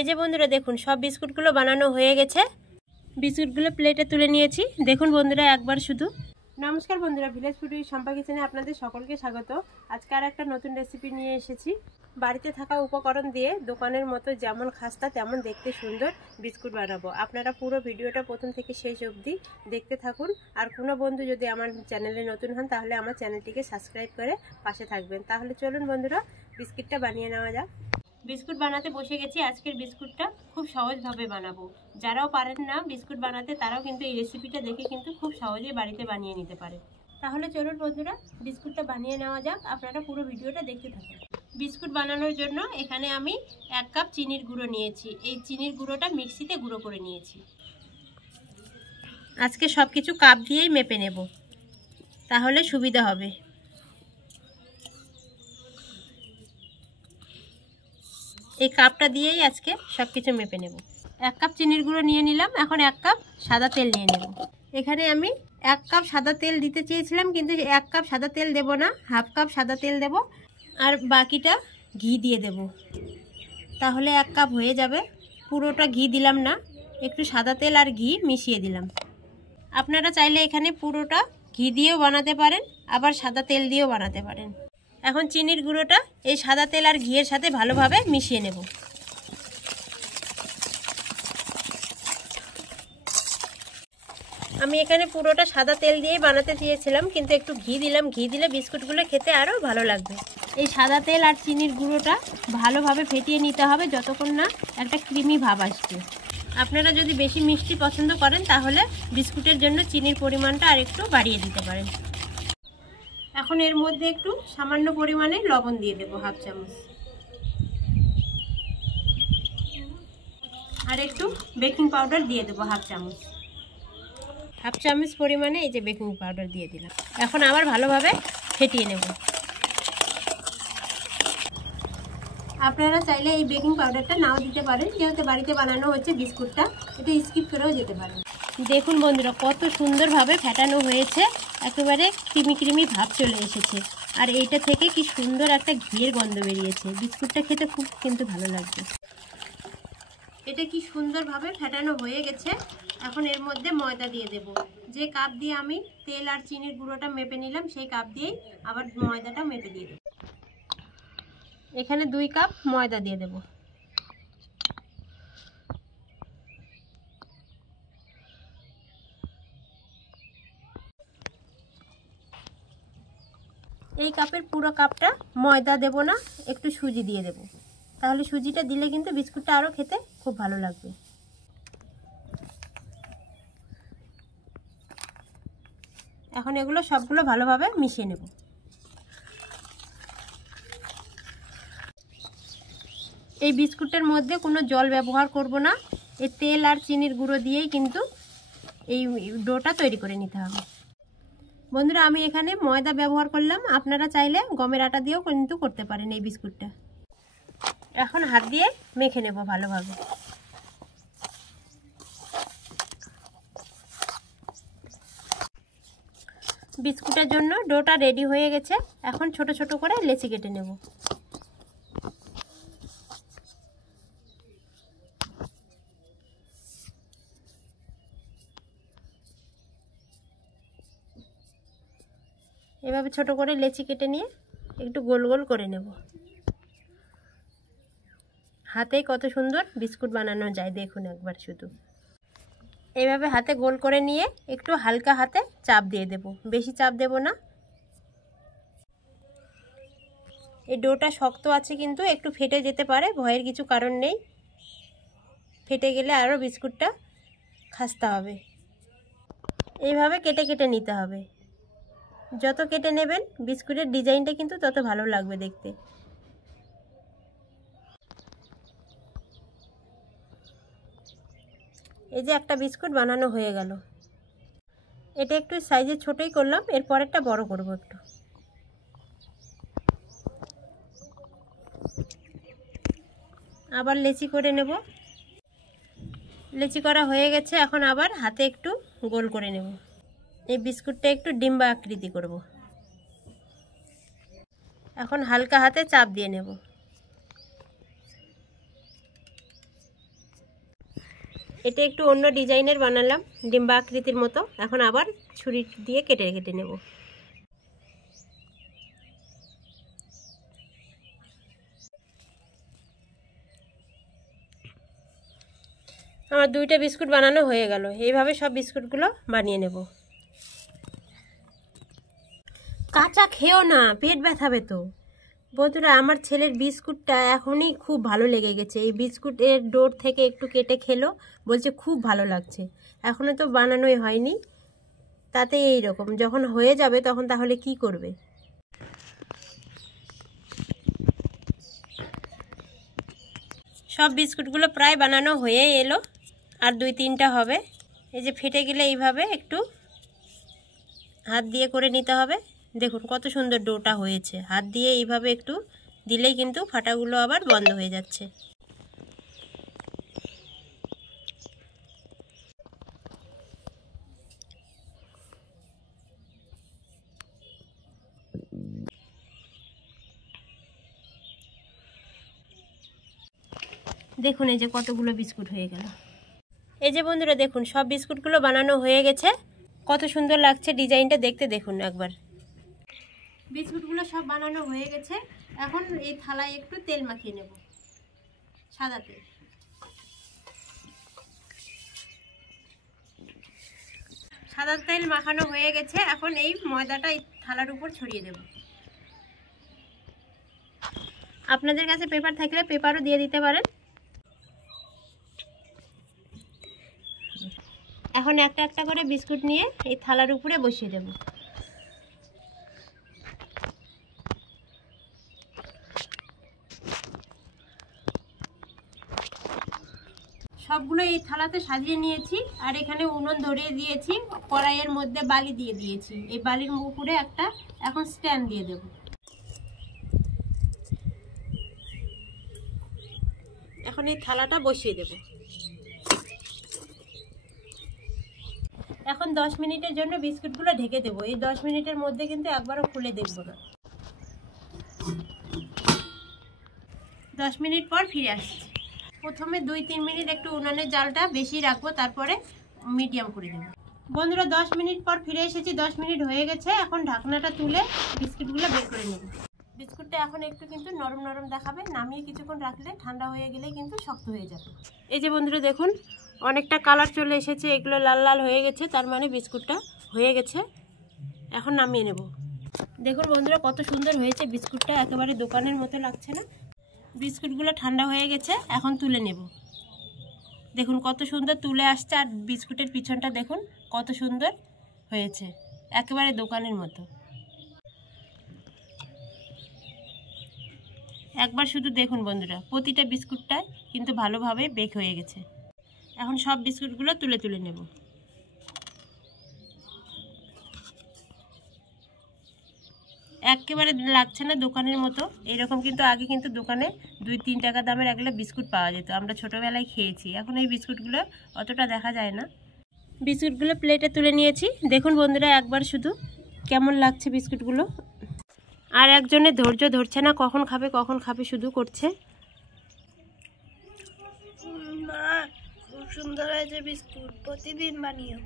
এই যে বন্ধুরা দেখুন সব বিস্কুটগুলো বানানো হয়ে গেছে। বিস্কুটগুলো প্লেটে তুলে নিয়েছি। দেখুন বন্ধুরা একবার শুধু। নমস্কার বন্ধুরা, ভিলেজ ফুড উইথ শম্পা কিচেনে আপনাদের সকলকে স্বাগত। আজকে আর একটা নতুন রেসিপি নিয়ে এসেছি। বাড়িতে থাকা উপকরণ দিয়ে দোকানের মতো যেমন খাস্তা তেমন দেখতে সুন্দর বিস্কুট বানাবো। আপনারা পুরো ভিডিওটা প্রথম থেকে শেষ অবধি দেখতে থাকুন। আর কোনো বন্ধু যদি আমার চ্যানেলে নতুন হন তাহলে আমার চ্যানেলটিকে সাবস্ক্রাইব করে পাশে থাকবেন। তাহলে চলুন বন্ধুরা বিস্কুটটা বানিয়ে নেওয়া যাক। বিস্কুট বানাতে বসে গেছি। আজকের বিস্কুটটা খুব সহজভাবে বানাবো। যারাও পারেন না বিস্কুট বানাতে তারাও কিন্তু এই রেসিপিটা দেখে কিন্তু খুব সহজেই বাড়িতে বানিয়ে নিতে পারে। তাহলে চলুন বন্ধুরা বিস্কুটটা বানিয়ে নেওয়া যাক। আপনারা পুরো ভিডিওটা দেখতে থাকুন। বিস্কুট বানানোর জন্য এখানে আমি 1 কাপ চিনির গুঁড়ো নিয়েছি। এই চিনির গুঁড়োটা মিক্সিতে গুঁড়ো করে নিয়েছি। আজকে সব কিছু কাপ দিয়েই মেপে নেব, তাহলে সুবিধা হবে। এই কাপটা দিয়েই আজকে সব কিছু মেপে নেব। 1 কাপ চিনির গুঁড়ো নিয়ে নিলাম। এখন 1 কাপ সাদা তেল নিয়ে নেব। এখানে আমি 1 কাপ সাদা তেল দিতে চেয়েছিলাম, কিন্তু 1 কাপ সাদা তেল দেব না, হাফ কাপ সাদা তেল দেব আর বাকিটা ঘি দিয়ে দেব। তাহলে 1 কাপ হয়ে যাবে। পুরোটা ঘি দিলাম না, একটু সাদা তেল আর ঘি মিশিয়ে দিলাম। আপনারা চাইলে এখানে পুরোটা ঘি দিয়েও বানাতে পারেন, আবার সাদা তেল দিয়েও বানাতে পারেন। এখন চিনির গুঁড়োটা এই সাদা তেল আর ঘিয়ের সাথে ভালোভাবে মিশিয়ে নেব। আমি এখানে পুরোটা সাদা তেল দিয়েই বানাতে চেয়েছিলাম, কিন্তু একটু ঘি দিলাম। ঘি দিলে বিস্কুটগুলো খেতে আরও ভালো লাগবে। এই সাদা তেল আর চিনির গুঁড়োটা ভালোভাবে ফেটিয়ে নিতে হবে যতক্ষণ না একটা ক্রিমি ভাব আসবে। আপনারা যদি বেশি মিষ্টি পছন্দ করেন তাহলে বিস্কুটের জন্য চিনির পরিমাণটা আর একটু বাড়িয়ে দিতে পারেন। এখন এর মধ্যে একটু সামান্য পরিমাণে লবণ দিয়ে দেবো, হাফ চামচ। আর একটু বেকিং পাউডার দিয়ে দেবো, হাফ চামচ। হাফ চামচ পরিমাণে এই যে বেকিং পাউডার দিয়ে দিলাম। এখন আবার ভালোভাবে ফেটিয়ে নেব। আপনারা চাইলে এই বেকিং পাউডারটা নাও দিতে পারেন, যেহেতু বাড়িতে বানানো হচ্ছে বিস্কুটটা, এটা স্কিপ করেও যেতে পারেন। দেখুন বন্ধুরা কত সুন্দরভাবে ফেটানো হয়েছে, একেবারে ক্রিমি ক্রিমি ভাব চলে এসেছে। আর এইটা থেকে কি সুন্দর একটা ঘিয়ের গন্ধ বেরিয়েছে। বিস্কুটটা খেতে খুব কিন্তু ভালো লাগবে। এটা কি সুন্দরভাবে ফেটানো হয়ে গেছে। এখন এর মধ্যে ময়দা দিয়ে দেব। যে কাপ দিয়ে আমি তেল আর চিনির গুঁড়োটা মেপে নিলাম সেই কাপ দিয়েই আবার ময়দাটা মেপে দিয়ে দেব। এখানে 2 কাপ ময়দা দিয়ে দেব। এই কাপের পুরো কাপটা ময়দা দেব না, একটু সুজি দিয়ে দেব। তাহলে সুজিটা দিলে কিন্তু বিস্কুটটা আরও খেতে খুব ভালো লাগবে। এখন এগুলো সবগুলো ভালোভাবে মিশিয়ে নেব। এই বিস্কুটের মধ্যে কোনো জল ব্যবহার করব না। এই তেল আর চিনির গুঁড়ো দিয়েই কিন্তু এই ডোটা তৈরি করে নিতে হবে। বন্ধুরা আমি এখানে ময়দা ব্যবহার করলাম, আপনারা চাইলে গমের আটা দিয়েও কিন্তু করতে পারেন এই বিস্কুটটা। এখন হাত দিয়ে মেখে নেব ভালোভাবে। বিস্কুটের জন্য ডোটা রেডি হয়ে গেছে। এখন ছোট ছোট করে লেচি কেটে নেব। এভাবে ছোট করে লেচি কেটে নিয়ে একটু গোল গোল করে নেব। হাতেই কত সুন্দর বিস্কুট বানানো যায় দেখুন একবার শুধু। এইভাবে হাতে গোল করে নিয়ে একটু হালকা হাতে চাপ দিয়ে দেব, বেশি চাপ দেব না। এই ডোটা শক্ত আছে কিন্তু একটু ফেটে যেতে পারে, ভয়ের কিছু কারণ নেই। ফেটে গেলে আরও বিস্কুটটা খাস্তা হবে। এইভাবে কেটে কেটে নিতে হবে। যত কেটে নেবেন বিস্কুটের ডিজাইনটা কিন্তু তত ভালো লাগবে দেখতে। এই যে একটা বিস্কুট বানানো হয়ে গেল। এটা একটু সাইজে ছোটই করলাম, এরপরেরটা বড় করব একটু। আবার লেচি করে নেব। লেচি করা হয়ে গেছে। এখন আবার হাতে একটু গোল করে নেব। এই বিস্কুটটা একটু ডিম্বা আকৃতি করব। এখন হালকা হাতে চাপ দিয়ে নেব। এটা একটু অন্য ডিজাইনের বানালাম, ডিম্বা আকৃতির মতো। এখন আবার ছুরি দিয়ে কেটে কেটে নেব। আমার 2টা বিস্কুট বানানো হয়ে গেল। এইভাবে সব বিস্কুটগুলো বানিয়ে নেব। কাঁচা খেও না, পেট ব্যথাবে তো। বন্ধুরা, আমার ছেলের বিস্কুটটা এখনই খুব ভালো লেগে গেছে। এই বিস্কুটের ডোর থেকে একটু কেটে খেলো, বলছে খুব ভালো লাগছে। এখনও তো বানানোই হয়নি, তাতে এই রকম। যখন হয়ে যাবে তখন তাহলে কি করবে? সব বিস্কুটগুলো প্রায় বানানো হয়ে এলো, আর 2-3টা হবে। এই যে ফেটে গেলে এইভাবে একটু হাত দিয়ে করে নিতে হবে। দেখুন কত সুন্দর ডোটা হয়েছে। হাত দিয়ে এইভাবে একটু দিলেই কিন্তু ফাটাগুলো আবার বন্ধ হয়ে যাচ্ছে। দেখুন এই যে কতগুলো বিস্কুট হয়ে গেল। এই যে বন্ধুরা দেখুন, সব বিস্কুটগুলো বানানো হয়ে গেছে। কত সুন্দর লাগছে ডিজাইনটা দেখতে, দেখুন একবার। বিস্কুটগুলো সব বানানো হয়ে গেছে। এখন এই থালায় একটু তেল মাখিয়ে নেব, সাদা তেল। সাদা তেল মাখানো হয়ে গেছে। এখন এই ময়দাটা এই থালার উপর ছড়িয়ে দেব। আপনাদের কাছে পেপার থাকলে পেপারও দিয়ে দিতে পারেন। এখন একটা একটা করে বিস্কুট নিয়ে এই থালার উপরে বসিয়ে দেব। সবগুলো এই থালাতে সাজিয়ে নিয়েছি, আর এখানে উনুন ধরিয়ে দিয়েছি। কড়াইয়ের মধ্যে বালি দিয়ে দিয়েছি। এই বালির উপরে একটা এখন স্ট্যান্ড দিয়ে দেব। এখন এই থালাটা বসিয়ে দেব। এখন 10 মিনিটের জন্য বিস্কুটগুলো ঢেকে দেব। এই 10 মিনিটের মধ্যে কিন্তু একবারও খুলে দেখব না। 10 মিনিট পর ফিরে আসছি। প্রথমে 2-3 মিনিট একটু উনানের জালটা বেশি রাখবো, তারপরে মিডিয়াম করে দেবো। বন্ধুরা 10 মিনিট পর ফিরে এসেছি। 10 মিনিট হয়ে গেছে। এখন ঢাকনাটা তুলে বিস্কুটগুলো বের করে নেব। বিস্কুটটা এখন একটু কিন্তু নরম নরম দেখাবে। নামিয়ে কিছুক্ষণ রাখলে ঠান্ডা হয়ে গেলে কিন্তু শক্ত হয়ে যাবে। এই যে বন্ধুরা দেখুন, অনেকটা কালার চলে এসেছে। এগুলো লাল লাল হয়ে গেছে, তার মানে বিস্কুটটা হয়ে গেছে। এখন নামিয়ে নেব। দেখুন বন্ধুরা কত সুন্দর হয়েছে বিস্কুটটা, একেবারে দোকানের মতো লাগছে না? বিস্কুটগুলো ঠান্ডা হয়ে গেছে, এখন তুলে নেব। দেখুন কত সুন্দর তুলে আসছে, আর বিস্কুটের পিছনটা দেখুন কত সুন্দর হয়েছে, একেবারে দোকানের মতো। একবার শুধু দেখুন বন্ধুরা, প্রতিটা বিস্কুটটাই কিন্তু ভালোভাবে বেক হয়ে গেছে। এখন সব বিস্কুটগুলো তুলে তুলে নেব। একেবারে লাগছে না দোকানের মতো। এরকম কিন্তু আগে কিন্তু দোকানে 2-3 টাকা দামের এগুলো বিস্কুট পাওয়া যেত, আমরা ছোটোবেলায় খেয়েছি। এখন এই বিস্কুটগুলো অতটা দেখা যায় না। বিস্কুটগুলো প্লেটে তুলে নিয়েছি। দেখুন বন্ধুরা একবার শুধু কেমন লাগছে বিস্কুটগুলো। আর একজনের ধৈর্য ধরছে না, কখন খাবে শুধু করছে। মা, খুব সুন্দর হয়েছে বিস্কুট, প্রতিদিন বানিও।